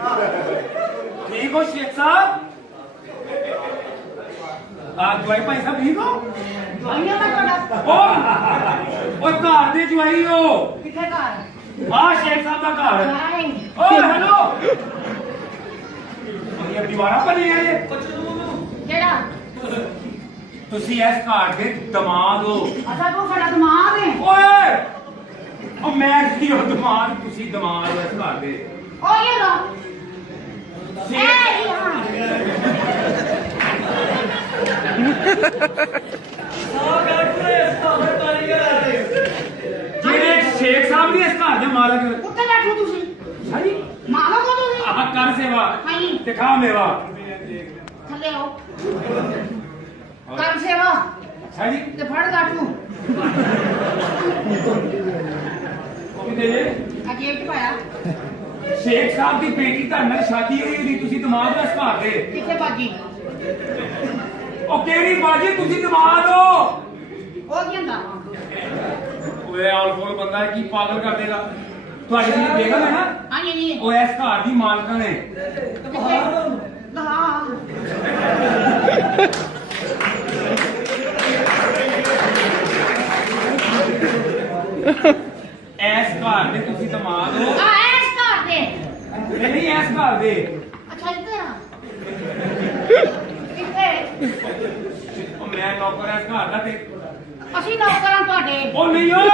ठीक हो शेख साहब? आप जवाई भाई साहब ठीक हो? घर दे जवाई हो शेख साहब का घर हेलो दीवारा बनी है तुसी इस घर दे दमाद हो मैं की हो दमाद तुसी दमाद हो इस घर दे शेख साहब भी इस घर दे मालक कर सेवा दिखा मेवा कर सेवा अच्छा जी ते फड़ गाठू अजेब च पाया शेख साहब की बेटी ਤੁਹਾਡੇ ਨਾਲ शादी हुई होगी ਤੁਸੀਂ दमाद हो इस घर दे किथे बाजी ओ केड़ी बाजी ਤੁਸੀਂ दमाद हो ओ की हुंदा ओए आलफोल बंदा की पागल कर देगा ਤੁਹਾਡੀ ਜਿਹੜੀ ਬੇਗਮ ਹੈ ਨਾ हां जी ਉਹ ਇਸ ਘਰ ਦੀ ਮਾਲਕਣ ਹੈ हां ਇਸ ਘਰ ਦੇ ਤੁਸੀਂ ਦਮਾਦ ਹੋ इस घर दे ਨਹੀਂ ਇਸ ਘਰ ਦੇ अच्छा इधर किथे ਉਹ ਮੈਂ ਨੌਕਰ ਇਸ ਘਰ ਦਾ ਤੇ ਅਸੀਂ ਨੌਕਰਾਂ ਤੁਹਾਡੇ ਉਹ ਨਹੀਂ ਓਏ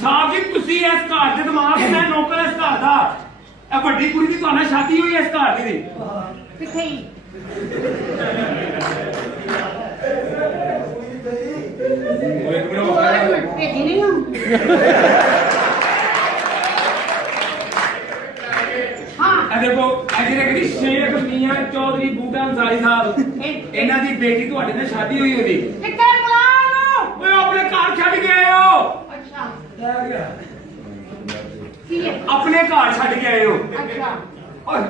ਸਾਹਿਬ ਜੀ ਤੁਸੀਂ ਇਸ ਘਰ ਦੇ ਦਮਾਦ ਮੈਂ ਨੌਕਰ ਇਸ ਘਰ ਦਾ ਇਹ ਵੱਡੀ ਕੁੜੀ ਦੀ ਤੁਹਾਡੇ ਨਾਲ ਸ਼ਾਦੀ ਹੋਈ ਇਸ ਘਰ ਦੀ ਕਿੱਥੇ ਹੀ ਓਏ ਕਿਉਂ ਭੇਜੀ ਨਹੀਂ ਹੂੰ ਹਾਂ ਇਹ ਦੇਖੋ ਇਹ ਜਿਹੜੇ ਕਿ ਸ਼ੇਖ ਮੀਆਂ ਚੌਧਰੀ ਬੂਟਾ ਅੰਸਾਰੀ ਸਾਹਿਬ ਇਹਨਾਂ ਦੀ ਬੇਟੀ ਤੁਹਾਡੇ ਨਾਲ ਸ਼ਾਦੀ ਹੋਈ ਉਹਦੀ ਕਿੱਥੇ ਬੁਲਾਓ ਓਏ ਆਪਣੇ ਘਰ ਛੱਡ ਕੇ ਆਏ ਹੋ ਅੱਛਾ ਕੀ ਹੈ ਆਪਣੇ ਘਰ ਛੱਡ ਕੇ ਆਏ ਹੋ ਅੱਛਾ ਓਏ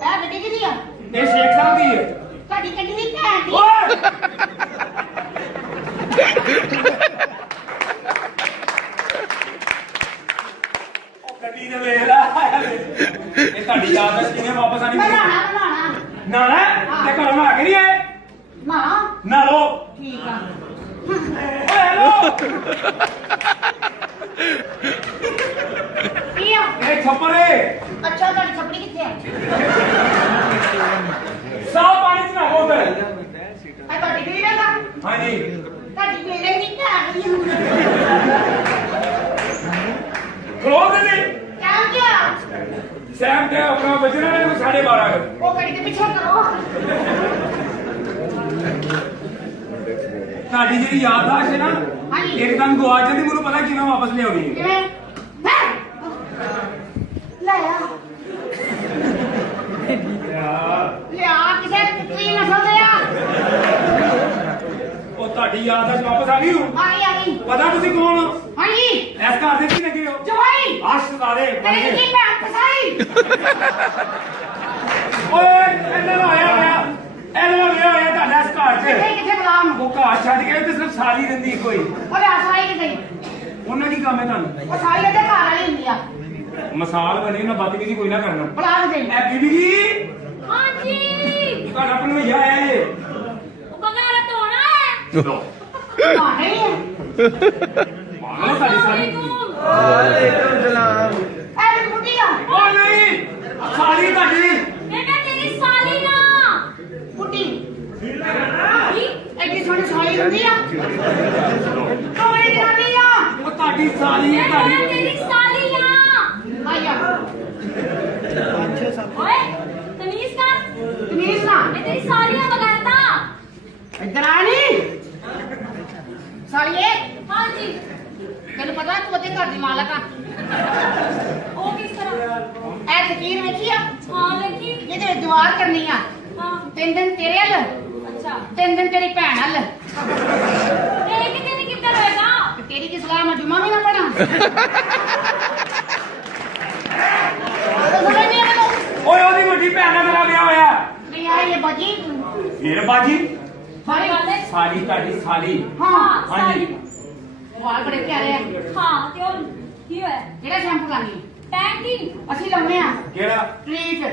ਇਹ ਗੱਡੀ ਕਿਹਦੀ ਆ ਇਹ ਸ਼ੇਖ ਸਾਹਿਬ ਦੀ ਹੈ ਤੁਹਾਡੀ ਗੱਡੀ ਦੀ ਭੈਣ ਦੀ ਓਏ ਉਹ ਗੱਡੀ ਦੇ ਵੇਖ ਲੈ ਇਹ ਤੁਹਾਡੀ ਯਾਦ ਹੈ ਕਿਵੇਂ ਵਾਪਸ ਆਣੀ ਬਣਾਣਾ ਨਾ ਨਾ ਤੇ ਘਰੋਂ ਨਾ ਕੇ ਨਹੀਂ ਆਏ ਨਾ ਨਾ ਲੋ ਠੀਕ ਆ ਓਏ ਹੈਲੋ ਕੀ ਆ ਇਹ ਛੱਪਰੇ ਅੱਛਾ ਤੁਹਾਡੀ ਛਪੜੀ ਕਿੱਥੇ ਆ ਸਾਹ ਪਾਣੀ ਚ ਨਾ ਹੋਵੇ ਆ ਤੁਹਾਡੀ ਕਿਹੜੀ ਜਗ੍ਹਾ ਹਾਂਜੀ ਤੁਹਾਡੀ ਮੇਰੇ ਨਹੀਂ ਭੈਣ ਦੀ ਖਲੋ ਦੇ ਦੇ ਚੱਲ ਗਿਆ ਸੈਮ ਤੇ ਆਪਣਾ ਵਜਣਾ ਨੇ 12:30 ਉਹ ਗੱਡੀ ਦੇ ਪਿੱਛੇ ਕਰੋ ਤੁਹਾਡੀ ਜਿਹੜੀ ਯਾਦਦਾਸ਼ਤ ਹੈ ਨਾ ਹਾਂਜੀ। ਇੱਕਦਮ ਗਵਾ ਜਾਂਦੀ ਮੈਨੂੰ ਪਤਾ ਕਿਵੇਂ ਵਾਪਸ ਲਿਆਉਣੀ ਹੈ ਕਿਵੇਂ ਲੈ ਆ ਲਿਆ ਕਿਸੇ ਕੁੱਤੀ ਨਸਲ ਦੇ ਆ ਉਹ ਤੁਹਾਡੀ ਯਾਦਦਾਸ਼ਤ ਵਾਪਸ ਆ ਗਈ ਹੁਣ ਆ ਗਈ ਪਤਾ ਤੁਸੀਂ ਕੌਣ ਹੋ ਹਾਂਜੀ ਇਸ ਘਰ ਦੇ ਕੀ ਲੱਗੇ ਹੋ ਜਵਾਈ ਆਸ਼ਦਾਰੇ ਤੇਰੀ ਕੀ ਭੈਣ ਫਸਾਈ ਓਏ ਇਹਨਾਂ ਨੂੰ ਆਇਆ ਤੁਹਾਡਾ ਇਸ ਘਰ 'ਚ ਕਿੱਥੇ ਗੁਲਾਮ ਉਹ ਘਰ ਛੱਡ ਕੇ ਤੇ ਸਿਰਫ ਸਾਲੀ ਰਹਿੰਦੀ ਕੋਈ ਓਏ ਆ ਸਾਈ ਕਿੱਥੇ ਉਹਨਾਂ ਕੀ ਕੰਮ ਹੈ ਤੁਹਾਨੂੰ ਉਹ ਸਾਈ ਦੇ ਘਰ ਵਾਲੀ ਹੁੰਦੀ ਆ ਮਸਾਲ ਬਣੀ ਨਾ ਬਦਤਮੀਜ਼ੀ ਕੋਈ ਨਾ ਕਰਨਾ ਬੁਲਾ ਦੇ ਐ ਬੀਬੀ ਜੀ ਹਾਂਜੀ ਤੁਹਾਡਾ ਆਪਣਾ ਭਈਆ ਆਇਆ ਏ ਉਹ ਬਗਾਰਾ ਧੋਣਾ ਹੈ ਮਾਰੇ ਮਾਰੋ ਸਾਡੀ ਸਾਲੀ ਵਾਲੇਕੁਮ ਸਲਾਮ ਐ ਕੁੱਤੀ ਆ ਉਹ ਨਹੀਂ ਸਾਲੀ ਤੁਹਾਡੀ ਮੈਂ ਕਿਹਾ ਤੇਰੀ ਸਾਲੀ ਨਾ ਕੁੱਤੀ ਕੀ ਐਡੀ ਸੋਹਣੀ ਸਾਈ ਹੁੰਦੀ ਆ ਕੋਣੀ ਜਨਾਨੀ ਆ ਉਹ ਤੁਹਾਡੀ ਸਾਲੀ ਹੈ ਮੈਂ ਕਿਹਾ ਤੁਹਾਡੀ ਤੇਰੀ ਸਾਲੀ ਆ ਆਇਆ ਓਏ ਤਮੀਜ਼ ਕਰ ਤਮੀਜ਼ ਨਾ ਮੈਂ ਤੇਰੀ ਸਾਲੀ ਆ ਬਗਾਰਤਾ ਇੱਧਰ ਆ ਨੀ ਸਾਲੀਏ ਹਾਂਜੀ ਤੈਨੂੰ ਪਤਾ ਤੂੰ ਉਹਦੇ ਘਰ ਦੀ ਮਾਲਕ ਆ ਉਹ ਕਿਸ ਤਰ੍ਹਾਂ ਐ ਫਕੀਰ ਵੇਖੀ ਆ ਹਾਂ ਵੇਖੀ ਇਹਦੇ ਵਿੱਚ ਦੁਆਰ ਕਰਨੀ ਆ ਹਾਂ 3 ਦਿਨ ਤੇਰੇ ਹੱਲ ਅੱਛਾ 3 ਦਿਨ ਤੇਰੀ ਭੈਣ ਹੱਲ ਤੇਰੇ ਕਿਤੇ ਨਹੀਂ ਕਿੱਧਰ ਹੋਏਗਾ ਤੇ ਤੇਰੀ ਕੀ ਸਲਾਹ ਮੈਂ ਜੁਮਾ ਵੀ ਨਾ ਪੜਾਂ ਓਏ ਉਹਦੀ ਵੱਡੀ ਭੈਣ ਨਾਲ ਮੇਰਾ ਵਿਆਹ ਹੋਇਆ ਨਹੀਂ ਆਈ ਇਹ ਬਾਜੀ ਫਿਰ ਬਾਜੀ ਸਾਰੀ ਗੱਲ ਹੈ ਸਾਲੀ ਤੁਹਾਡੀ ਸਾਲੀ ਹਾਂ ਹਾਂਜੀ ਵਾਲ ਬੜੇ ਪਿਆਰੇ ਆ ਹਾਂ ਤੇ ਉਹ ਕੀ ਹੋਇਆ ਲਾਣੀ ਟੈਂਕੀ ਅਸੀਂ ਲਾਉਂਦੇ ਆ ਕਿਹੜਾ ਟ੍ਰੀਟ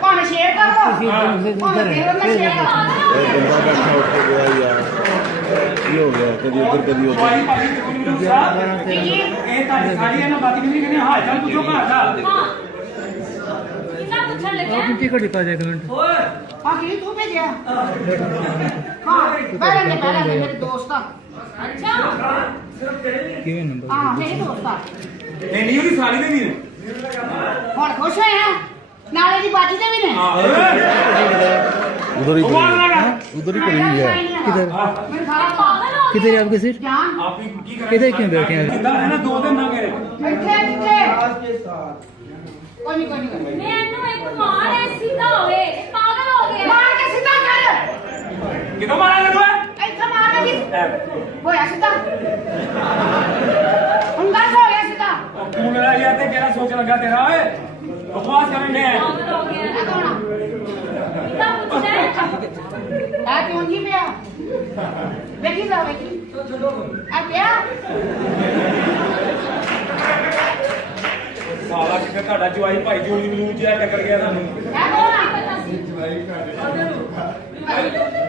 ਭਾਵੇਂ ਸ਼ੇਅਰ ਕਰ ਲਓ ਭਾਵੇਂ ਫਿਰ ਉਹਨਾਂ ਸ਼ੇਅਰ ਕਰ ਬੰਦਾ ਬੈਠਾ ਉੱਠ ਕੇ ਗਿਆ ਯਾਰ ਕੀ ਹੋ ਗਿਆ ਕਦੀ ਉੱਧਰ ਕਦੀ ਉੱਧਰ ਭਾਈ ਭਾਈ ਤੁਸੀਂ ਮੈਨੂੰ ਦੱਸੋ ਜੀ ਇਹ ਤੁਹਾਡੀ ਸਾਰੀ ਇਹਨਾਂ ਬਾਤ ਨਹੀਂ ਕਹਿੰਦੇ ਹਾਲ ਚਾਲ ਪੁੱਛੋ ਘਰ ਦਾ ਹਾਂ ਕਿੰਨਾ ਪੁੱਛਣ ਲੱਗਿਆ ਹਾਂ ਕੀ ਤੂੰ ਭੇਜਿਆ ਹਾਂ ਪਹਿਲਾਂ ਮੇਰੇ ਦੋਸਤ ਆ ਅੱਛਾ ਹਾਂ ਮੇਰੇ ਦੋਸਤ ਆ ਨਹੀਂ ਨਹੀਂ ਉਹਦੀ ਸਾਲੀ ਦੇ ਵੀਰ ਹੁਣ ਖੁਸ਼ ਹੋਏ ਆ ਨਾਲੇ ਦੀ ਬਾਜੀ ਦੇ ਵੀ ਨੇ उधर ही भगवान लगा। उधर ही पड़ी हुई है किधर ਪਾਗਲ ਹੋ किधर है आपके सिर ਜਾਨ ਆਪ ਹੀ ਕੀ ਕਰਾਂ किधर क्यों बैठे हैं ਕਿੱਦਾਂ ਹੈ ਨਾ 2 ਦਿਨ ਨਾ ਮੇਰੇ ਇੱਥੇ ਕਿੱਥੇ ਕੋਈ ਨਹੀਂ ਮੈਨੂੰ ਇੱਕ ਮਾਰ ਐ ਸਿੱਧਾ ਹੋਵੇ ਇਹ ਪਾਗਲ ਹੋ ਗਿਆ ਮਾਰ ਕੇ ਸਿੱਧਾ ਕਰ ਕਿਦੋਂ ਮਾਰਾ ਲੱਗੋ ਇੱਥੇ ਮਾਰ ਕੇ ਹੋਇਆ ਸਿੱਧਾ ਹੁੰਦਾ ਹੋ ਗਿਆ ਸਿੱਧਾ ਤੂੰ ਮੇਰਾ ਯਾਰ ਤੇ ਕਿਹੜਾ ਸੋਚ ਲੱਗਾ ਤੇਰਾ ਓਏ ਬਕਵਾਸ ਕਰਨ ਦੇ ਪਾਗਲ ਹੋ ਗਿਆ ਇਹ ਕੌਣ ਆ ਕਿੰਨਾ ਪੁੱਛਣਾ ਆ ਕਿਉਂ ਜੀ ਪਿਆ ਵੇਖੀ ਜਾ ਵੇਖੀ ਆ ਪਿਆ ਸਾਲਾ ਕਿਤੇ ਤੁਹਾਡਾ ਜਵਾਈ ਭਾਈ ਜੋੜੀ ਨੂੰ ਜਿਹਾ ਟੱਕਰ ਗਿਆ ਤੁਹਾਨੂੰ ਇਹ ਕੌਣ ਆ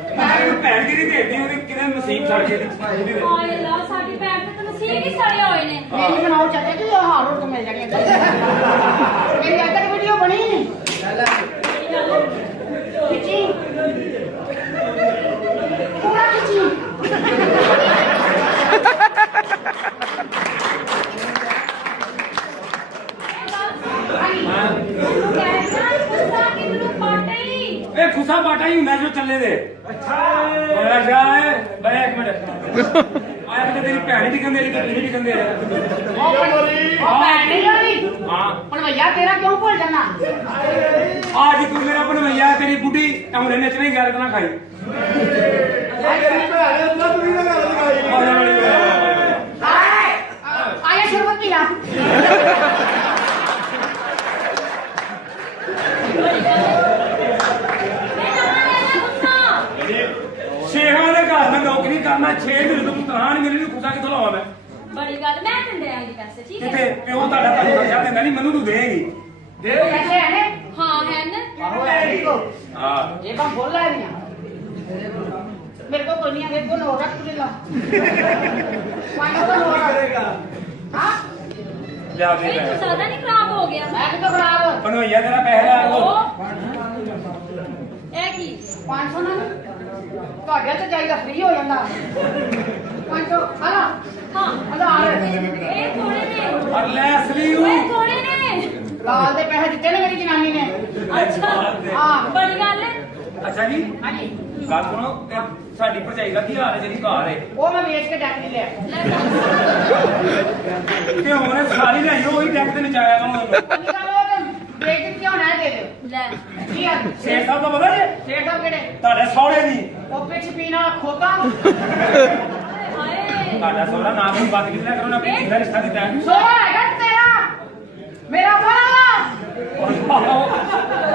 ਮੈਂ ਭੈਣ ਦੀ ਨਹੀਂ ਦੇਖਦੀ ਉਹਦੀ ਕਿਤੇ ਨਸੀਬ ਛੱਡ ਕੇ ਉਹਦੀ ਦੇ ਓਏ ਲਾ ਸਾਡੀ ਭੈਣ ਤੇ ਤਾਂ ਨਸੀਬ ਹੀ ਸੜੇ ਹੋਏ ਨੇ ਮੇਰੀ ਬਣਾਓ ਚਾਚਾ ਜੀ ਉਹ ਹਾਰ ਰੋਡ ਤੋਂ ਮਿਲ ਜਾਣੀ ਮੇਰੀ ਅੱਜ ਤੱਕ ਵੀਡੀਓ ਬਣੀ ਨਹੀਂ ਖਿੱਚੀ ਪੂਰਾ ਖਿੱਚੀ ਇਹ ਖੁਸਾ ਬਾਟਾ ਹੀ ਹੁੰਦਾ ਜੋ ਚੱਲੇ ਦੇ ਮੇਰਾ ਸ਼ਾਹ ਬੈ ਇੱਕ ਮਿੰਟ ਆਇਆ ਤੇ ਤੇਰੀ ਭੈਣ ਦੀ ਕੰਦੇ ਤੇਰੀ ਵੀ ਕੰਦੇ ਉਹ ਭੈਣ ਨਹੀਂ ਹੋਣੀ ਹਾਂ ਹੁਣ ਭਈਆ ਤੇਰਾ ਕਿਉਂ ਭੁੱਲ ਜਾਣਾ ਅੱਜ ਤੂੰ ਮੇਰਾ ਬਣਵਈਆ ਤੇਰੀ ਬੁੱਢੀ ਕਮਰੇ ਨੱਚਣੇ ਗੱਲ ਨਾ ਖਾਈ ਆਇਆ ਸ਼ਰਬਤ ਪੀਣਾ ਸ਼ੇਖਾਂ ਦੇ ਘਰ ਮੈਂ ਨੌਕਰੀ ਕਰਨਾ 6 ਮਹੀਨੇ ਤੋਂ ਤਨਖਾਹ ਨਹੀਂ ਮਿਲਣੀ ਖੁਦਾ ਕਿੱਥੋਂ ਲਾਵਾਂ ਮੈਂ ਬੜੀ ਗੱਲ ਮੈਂ ਦਿੰਦੇ ਆਂਗੀ ਪੈਸੇ ਠੀਕ ਕਿਤੇ ਹੈ ਪਿਓ ਤੁਹਾਡਾ ਤੁਹਾਨੂੰ ਖਰਚਾ ਦਿੰਦਾ ਨਹੀਂ ਮੈਨੂੰ ਤੂੰ ਦੇਂਗੀ ਪੈਸੇ ਹੈ ਨੇ ਹਾਂ ਹੈ ਨਾ ਆਹੋ ਹੈ ਦੇਖੋ ਹਾਂ ਇਹ ਕੰਮ ਬੋਲ रहा है मेरे को कोई नहीं है मेरे को नोट रख तुझे ला पानी का नोट करेगा हां ਲਿਆ ਦੇ ਇਹ ਤਾਂ ਜ਼ਿਆਦਾ ਨਹੀਂ ਖਰਾਬ ਹੋ ਗਿਆ मैं तो खराब ਬਣਵਈਆ ਤੇਰਾ ਪੈਸੇ ਲਾ ਲਓ ਇਹ ਕੀ 500 ਨਾ ਤੁਹਾਡੇ ਤੇ ਚਾਹੀਦਾ ਫ੍ਰੀ ਹੋ ਜਾਂਦਾ 500 ਹਲਾ ਹਾਂ ਹਲਾ ਇਹ ਥੋੜੇ ਨੇ ਔਰ ਲੈ ਅਸਲੀ ਇਹ ਥੋੜੇ ਨੇ ਲਾਲ ਦੇ ਪੈਸੇ ਦਿੱਤੇ ਨੇ ਮੇਰੀ ਜਨਾਨੀ ਨੇ ਅੱਛਾ ਹਾਂ ਬੜੀ ਗੱਲ ਹੈ ਅੱਛਾ ਜੀ ਹਾਂਜੀ ਗੱਲ ਸੁਣੋ ਇਹ ਸਾਡੀ ਭਰਜਾਈ ਦਾ ਕੀ ਹਾਲ ਹੈ ਜਿਹੜੀ ਘਰ ਹੈ ਉਹ ਮੈਂ ਵੇਚ ਕੇ ਡੱਕ ਨਹੀਂ ਲਿਆ ਲੈ ਦੱਸ ਤੇ ਹੁਣ ਸਾਰੀ ਲਈ ਉਹੀ ਡੈਕ ਤੇ ਨਚਾਇਆ ਵਾ ਉਹਨੂੰ ਨਿਕਾਲੋ ਤੇ ਵੇਚ ਦਿੱਤੀ ਹੁਣ ਹੈ ਦੇ ਦਿਓ ਲੈ ਕੀ ਆ ਸ਼ੇਖ ਸਾਹਿਬ ਦਾ ਪਤਾ ਜੀ ਸੇਠ ਸਾਹਿਬ ਕਿਹੜੇ ਤੁਹਾਡੇ ਸਹੁਰੇ ਦੀ ਉਹ ਪਿੱਛ ਪੀਣ ਵਾਲਾ ਖੋਤਾ ਹਾਏ ਤੁਹਾਡਾ ਸਹੁਰਾ ਨਾਮ ਨੂੰ ਬਾਤ ਕਿਤਨਾ ਕਰੋ ਨਾ ਆਪਣੀ ਦਾ ਰਿਸ਼ਤਾ ਦਿੱਤਾ ਹੈ ਸੋਹਣਾ ਹੈਗਾ ਤੇਰਾ ਮੇਰਾ ਵਾਲਾ